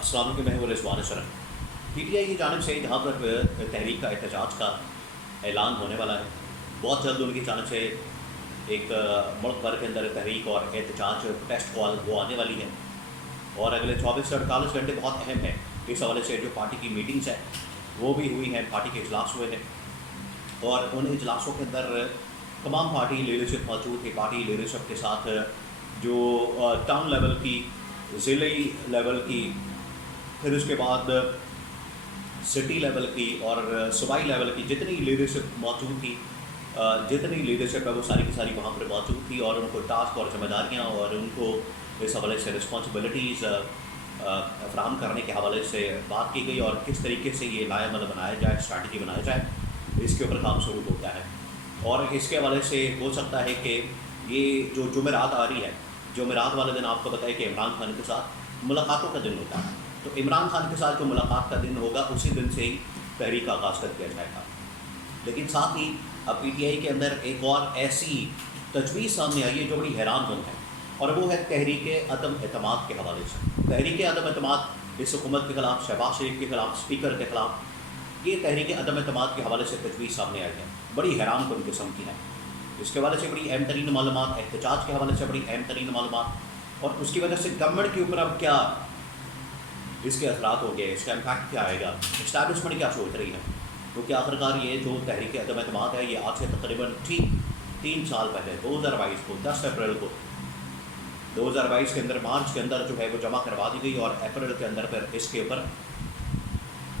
السلام علیکم، میں ہوں رضوان اشرف۔ پی ٹی آئی کی جانب سے جہاں پر تحریک کا احتجاج کا اعلان ہونے والا ہے، بہت جلد ان کی جانب سے ایک ملک بھر کے اندر تحریک اور احتجاج ٹیسٹ کال وہ آنے والی ہے، اور اگلے 24 سے 48 گھنٹے بہت اہم ہیں۔ اس حوالے سے جو پارٹی کی میٹنگز ہیں وہ بھی ہوئی ہیں، پارٹی کے اجلاس ہوئے ہیں، اور ان اجلاسوں کے اندر تمام پارٹی لیڈرشپ موجود تھی۔ پارٹی لیڈرشپ کے ساتھ جو ٹاؤن لیول کی، ضلعی لیول کی، پھر اس کے بعد سٹی لیول کی اور صوبائی لیول کی جتنی لیڈرشپ موجود تھی، جتنی لیڈرشپ ہے وہ ساری کی ساری وہاں پر موجود تھی، اور ان کو ٹاسک اور ذمہ داریاں اور ان کو اس حوالے سے رسپانسبلٹیز فراہم کرنے کے حوالے سے بات کی گئی، اور کس طریقے سے یہ لائے عمل بنایا جائے، اسٹریٹجی بنایا جائے، اس کے اوپر کام شروع ہوتا ہے۔ اور اس کے حوالے سے ہو سکتا ہے کہ یہ جو جمعرات آ رہی ہے، جمعرات والے دن آپ کو بتائے کہ عمران خان کے ساتھ ملاقاتوں کا دن ہوتا ہے، تو عمران خان کے ساتھ جو ملاقات کا دن ہوگا اسی دن سے ہی تحریک کا آغاز کر دیا جائے گا۔ لیکن ساتھ ہی اب پی ٹی آئی کے اندر ایک اور ایسی تجویز سامنے آئی ہے جو بڑی حیران کن ہے، اور وہ ہے تحریک عدم اعتماد کے حوالے سے۔ تحریک عدم اعتماد اس حکومت کے خلاف، شہباز شریف کے خلاف، اسپیکر کے خلاف، یہ تحریک عدم اعتماد کے حوالے سے تجویز سامنے آئی ہے، بڑی حیران کن قسم کی ہے۔ اس کے حوالے سے بڑی اہم ترین معلومات، احتجاج کے حوالے سے بڑی اہم ترین معلومات، اور اس کی وجہ سے گورنمنٹ کے اوپر اب کیا اس کے اثرات ہو گئے، اس کا امپیکٹ کیا آئے گا، اسٹیبلشمنٹ کیا سوچ رہی ہے۔ کیونکہ آخرکار یہ جو تحریک عدم اعتماد ہے، یہ آج سے تقریباً ٹھیک 3 سال پہلے 2022 کو 10 اپریل کو 2022 کے اندر، مارچ کے اندر جو ہے وہ جمع کروا دی گئی، اور اپریل کے اندر پھر اس کے اوپر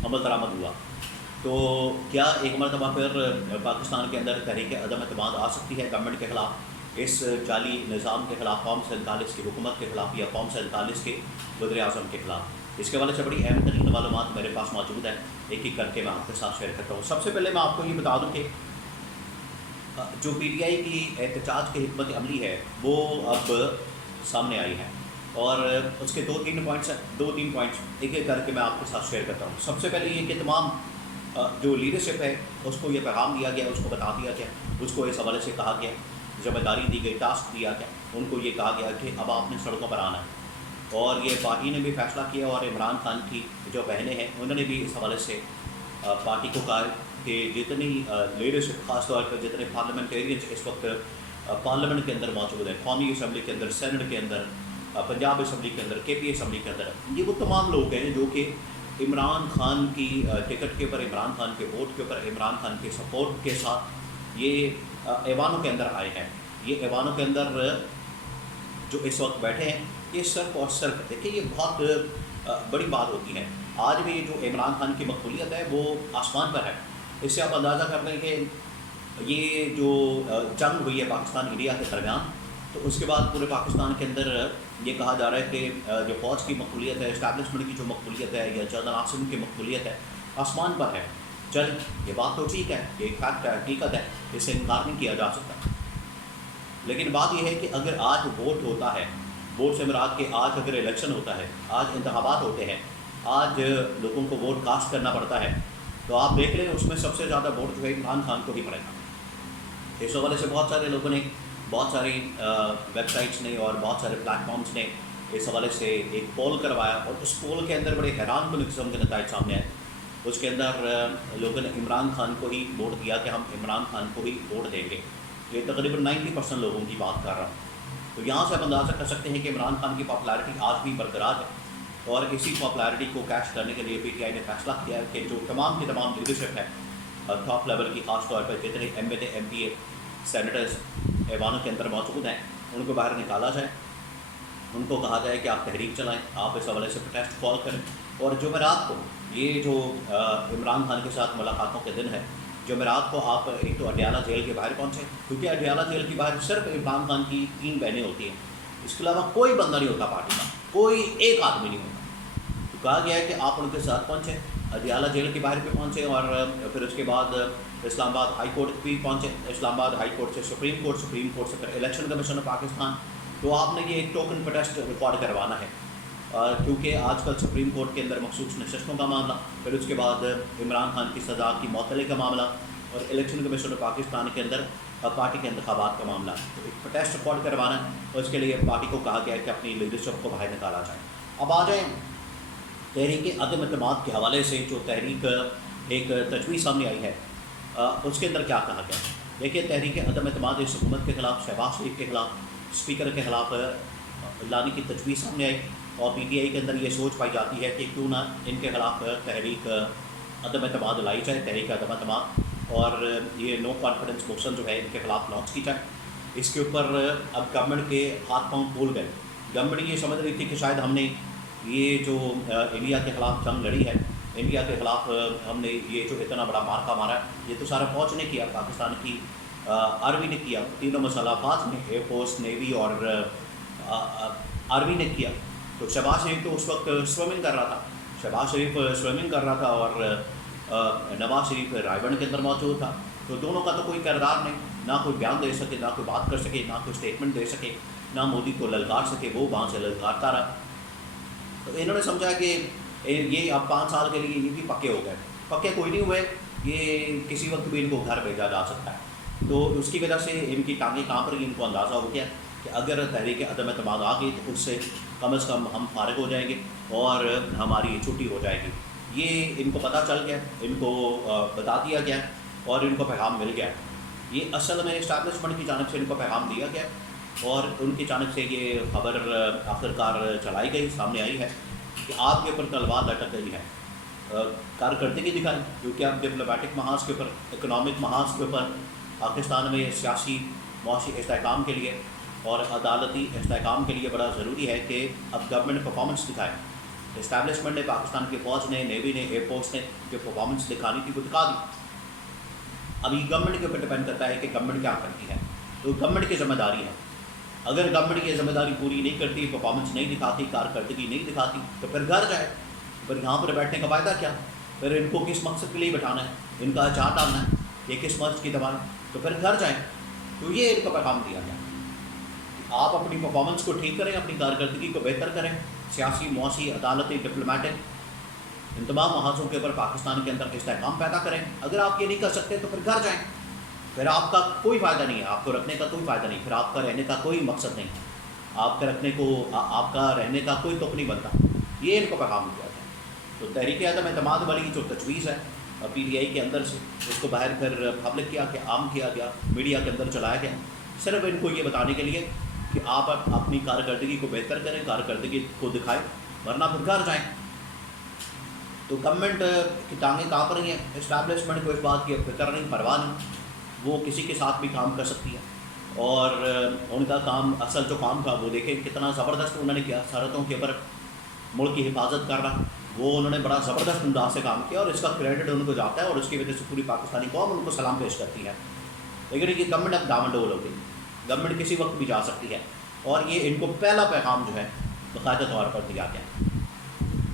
عمل درآمد ہوا۔ تو کیا ایک مرتبہ پھر پاکستان کے اندر تحریک عدم اعتماد آ سکتی ہے گورنمنٹ کے خلاف، اس جعلی نظام کے خلاف، قوم 47 کی حکومت کے خلاف، یا قوم 47 کے وزیر اعظم کے خلاف؟ اس کے حوالے سے بڑی اہم ترین معلومات میرے پاس موجود ہیں، ایک ایک کر کے میں آپ کے ساتھ شیئر کرتا ہوں۔ سب سے پہلے میں آپ کو یہ بتا دوں کہ جو پی ٹی آئی کی احتجاج کی حکمت عملی ہے وہ اب سامنے آئی ہے، اور اس کے 2-3 پوائنٹس ایک ایک کر کے میں آپ کے ساتھ شیئر کرتا ہوں۔ سب سے پہلے یہ کہ تمام جو لیڈرشپ ہے اس کو یہ پیغام دیا گیا، اس کو بتا دیا گیا، اس کو اس حوالے سے کہا گیا، ذمہ داری دی گئی، ٹاسک دیا گیا، ان کو یہ کہا گیا کہ اب آپ نے سڑکوں پر آنا ہے۔ اور یہ پارٹی نے بھی فیصلہ کیا، اور عمران خان کی جو بہنیں ہیں انہوں نے بھی اس حوالے سے پارٹی کو کہا کہ جتنی لیڈرشپ، خاص طور پر جتنے پارلیمنٹیرینز اس وقت پارلیمنٹ کے اندر موجود ہیں، قومی اسمبلی کے اندر، سینٹ کے اندر، پنجاب اسمبلی کے اندر، کے پی اسمبلی کے اندر، یہ وہ تمام لوگ ہیں جو کہ عمران خان کی ٹکٹ کے اوپر، عمران خان کے ووٹ کے اوپر، عمران خان کے سپورٹ کے ساتھ یہ ایوانوں کے اندر آئے ہیں۔ یہ ایوانوں کے اندر جو اس وقت بیٹھے ہیں، یہ صرف اور صرف دیکھیں، یہ بہت بڑی بات ہوتی ہے۔ آج بھی جو عمران خان کی مقبولیت ہے وہ آسمان پر ہے۔ اس سے آپ اندازہ کر لیں کہ یہ جو جنگ ہوئی ہے پاکستان انڈیا کے درمیان، تو اس کے بعد پورے پاکستان کے اندر یہ کہا جا رہا ہے کہ جو فوج کی مقبولیت ہے، اسٹیبلشمنٹ کی جو مقبولیت ہے، یا جنرل عاصم کی مقبولیت ہے، آسمان پر ہے۔ چل یہ بات تو ٹھیک ہے، یہ ایک فیکٹ ہے، حقیقت ہے، اس سے انکار نہیں کیا جا سکتا۔ لیکن بات یہ ہے کہ اگر آج ووٹ ہوتا ہے، ووٹ سے مراد کہ آج اگر الیکشن ہوتا ہے، آج انتخابات ہوتے ہیں، آج لوگوں کو ووٹ کاسٹ کرنا پڑتا ہے، تو آپ دیکھ لیں اس میں سب سے زیادہ ووٹ جو ہے عمران خان کو ہی پڑے گا۔ اس حوالے سے بہت سارے لوگوں نے، بہت ساری ویب سائٹس نے اور بہت سارے پلیٹ فارمس نے اس حوالے سے ایک پول کروایا، اور اس پول کے اندر بڑے حیران کن قسم کے نتائج سامنے آئے۔ اس کے اندر لوگوں نے عمران خان کو ہی ووٹ دیا کہ ہم عمران خان کو ہی ووٹ دیں گے۔ یہ تقریباً 90% لوگوں کی بات کر رہا ہوں۔ تو یہاں سے آپ اندازہ کر سکتے ہیں کہ عمران خان کی پاپولیرٹی آج بھی برقرار ہے، اور اسی پاپولیرٹی کو کیش کرنے کے لیے پی ٹی آئی نے فیصلہ کیا ہے کہ جو تمام کی تمام لیڈرشپ ہے ٹاپ لیول کی، خاص طور پر جتنے M L A, M P A, senators ایوانوں کے اندر موجود ہیں، ان کو باہر نکالا جائے، ان کو کہا جائے کہ آپ تحریک چلائیں، آپ اس حوالے سے پروٹیسٹ کال کریں۔ اور جمعرات کو یہ جو عمران خان کے ساتھ ملاقاتوں کے دن ہے، جمعرات کو آپ ایک تو اڈیالہ جیل کے باہر پہنچیں، کیونکہ اڈیالہ جیل کے باہر صرف عمران خان کی 3 بہنیں ہوتی ہیں، اس کے علاوہ کوئی بندہ نہیں ہوتا پارٹی کا، کوئی ایک آدمی نہیں ہوتا۔ تو کہا گیا ہے کہ آپ ان کے ساتھ پہنچیں، اڈیالہ جیل کے باہر بھی پہنچیں، اور پھر اس کے بعد اسلام آباد ہائی کورٹ بھی پہنچیں، اسلام آباد ہائی کورٹ سے سپریم کورٹ، سپریم کورٹ سے پھر الیکشن کمیشن آف پاکستان۔ تو آپ نے یہ ایک ٹوکن پروٹیسٹ ریکارڈ کروانا ہے، کیونکہ آج کل سپریم کورٹ کے اندر مخصوص نشستوں کا معاملہ، پھر اس کے بعد عمران خان کی سزا کی معطلی کا معاملہ، اور الیکشن کمیشن آف پاکستان کے اندر پارٹی کے انتخابات کا معاملہ۔ تو ایک پروٹیسٹ ریکارڈ کروانا ہے، اور اس کے لیے پارٹی کو کہا گیا ہے کہ اپنی لیڈرشپ کو باہر نکالا جائے۔ اب آ جائیں تحریک عدم اعتماد کے حوالے سے جو تحریک ایک تجویز سامنے آئی ہے اس کے اندر کیا کہا گیا؟ دیکھیے، تحریک عدم اعتماد اس حکومت کے خلاف، شہباز شریف کے خلاف، اسپیکر کے خلاف لانے کی تجویز سامنے آئی، اور پی ٹی آئی کے اندر یہ سوچ پائی جاتی ہے کہ کیوں نہ ان کے خلاف تحریک عدم اعتماد لائی جائے، تحریک عدم اعتماد، اور یہ نو کانفیڈنس موشن جو ہے ان کے خلاف لانچ کی جائے۔ اس کے اوپر اب گورنمنٹ کے ہاتھ پاؤں پھول گئے۔ گورنمنٹ یہ سمجھ رہی تھی کہ شاید ہم نے یہ جو انڈیا کے خلاف جنگ لڑی ہے، انڈیا کے خلاف ہم نے یہ جو اتنا بڑا مارکا مارا ہے، یہ تو سارا فوج نے کیا، پاکستان کی آرمی نے کیا، تینوں مسلح افواج نے، ایئر فورس، نیوی اور آرمی نے کیا۔ تو شہباز شریف تو اس وقت سوئمنگ کر رہا تھا، شہباز شریف سوئمنگ کر رہا تھا اور نواز شریف رائے بن کے اندر موجود تھا۔ تو دونوں کا تو کوئی کردار نہیں، نہ کوئی بیان دے سکے، نہ کوئی بات کر سکے، نہ کوئی اسٹیٹمنٹ دے سکے، نہ مودی کو للکار سکے، وہ وہاں سے للکارتا رہا۔ تو انہوں نے سمجھا کہ یہ اب 5 سال کے لیے یہ بھی پکے ہو گئے، پکے کوئی نہیں ہوئے، یہ کسی وقت بھی ان کو گھر بھیجا جا سکتا ہے۔ تو اس کی وجہ سے ان کی ٹانگیں کانپ رہی، ان کو اندازہ ہو گیا کہ اگر تحریک عدم اعتماد آ گئی تو اس سے کم از کم ہم فارغ ہو جائیں گے اور ہماری چھٹی ہو جائے گی۔ یہ ان کو پتہ چل گیا، ان کو بتا دیا گیا اور ان کو پیغام مل گیا۔ یہ اصل میں اسٹیبلشمنٹ کی جانب سے ان کو پیغام دیا گیا اور ان کی جانب سے یہ خبر آخرکار چلائی گئی، سامنے آئی ہے کہ آپ کے اوپر تلوار لٹک گئی ہے۔ کارکردگی دکھائی، کیونکہ اب ڈپلومیٹک محاذ کے اوپر، اکنامک محاذ کے اوپر پاکستان میں سیاسی معاشی استحکام کے لیے اور عدالتی استحکام کے لیے بڑا ضروری ہے کہ اب گورنمنٹ پرفارمنس دکھائے۔ اسٹیبلشمنٹ نے، پاکستان کی فوج نے، نیوی نے، ایئر فورس نے جو پرفارمنس دکھانی تھی وہ دکھا دی۔ اب یہ گورنمنٹ کے اوپر ڈپینڈ کرتا ہے کہ گورنمنٹ کیا کرتی ہے، تو گورنمنٹ کی ذمہ داری ہے۔ اگر گورنمنٹ یہ ذمہ داری پوری نہیں کرتی، پرفارمنس نہیں دکھاتی، کارکردگی نہیں دکھاتی، تو پھر گھر جائے۔ پھر یہاں پر بیٹھنے کا فائدہ کیا؟ پھر ان کو کس مقصد کے لیے بٹھانا ہے، ان کا اچار ڈالنا ہے، یہ کس مرض کی دوا ہے، تو پھر گھر جائیں۔ تو یہ ان کو پیغام دیا گیا کہ آپ اپنی پرفارمنس کو ٹھیک کریں، اپنی کارکردگی کو بہتر کریں، سیاسی، معاشی، عدالتی، ڈپلومیٹک ان تمام محاذوں کے اوپر پاکستان کے اندر استحکام پیدا کریں۔ اگر آپ یہ نہیں کر سکتے تو پھر گھر جائیں، پھر آپ کا کوئی فائدہ نہیں ہے، آپ کو رکھنے کا کوئی فائدہ نہیں، پھر آپ کا رہنے کا کوئی مقصد نہیں، آپ کا رہنے کا کوئی تک نہیں بنتا۔ یہ ان کو پیغام دیا جائے۔ تو تحریک عدم اعتماد والی جو تجویز ہے پی ٹی آئی کے اندر سے، اس کو باہر پھر پبلک کیا کہ عام کیا گیا، میڈیا کے اندر چلایا گیا، صرف ان کو یہ بتانے کے لیے کہ آپ اپنی کارکردگی کو بہتر کریں، کارکردگی کو دکھائیں، ورنہ پھر گھر جائیں۔ تو گورنمنٹ کی ٹانگیں کانپ رہی ہیں، اسٹیبلشمنٹ کو اس بات کی فکر نہیں، پرواہ نہیں، وہ کسی کے ساتھ بھی کام کر سکتی ہے، اور ان کا کام، اصل جو کام تھا وہ دیکھیں کتنا زبردست انہوں نے کیا، سرحدوں کے اوپر ملک کی حفاظت کرنا، وہ انہوں نے بڑا زبردست انداز سے کام کیا اور اس کا کریڈٹ ان کو جاتا ہے، اور اس کی وجہ سے پوری پاکستانی قوم ان کو سلام پیش کرتی ہے۔ لیکن یہ گورنمنٹ اب دامن ڈول ہو گئی، گورنمنٹ کسی وقت بھی جا سکتی ہے، اور یہ ان کو پہلا پیغام جو ہے باقاعدہ طور پر دیا گیا۔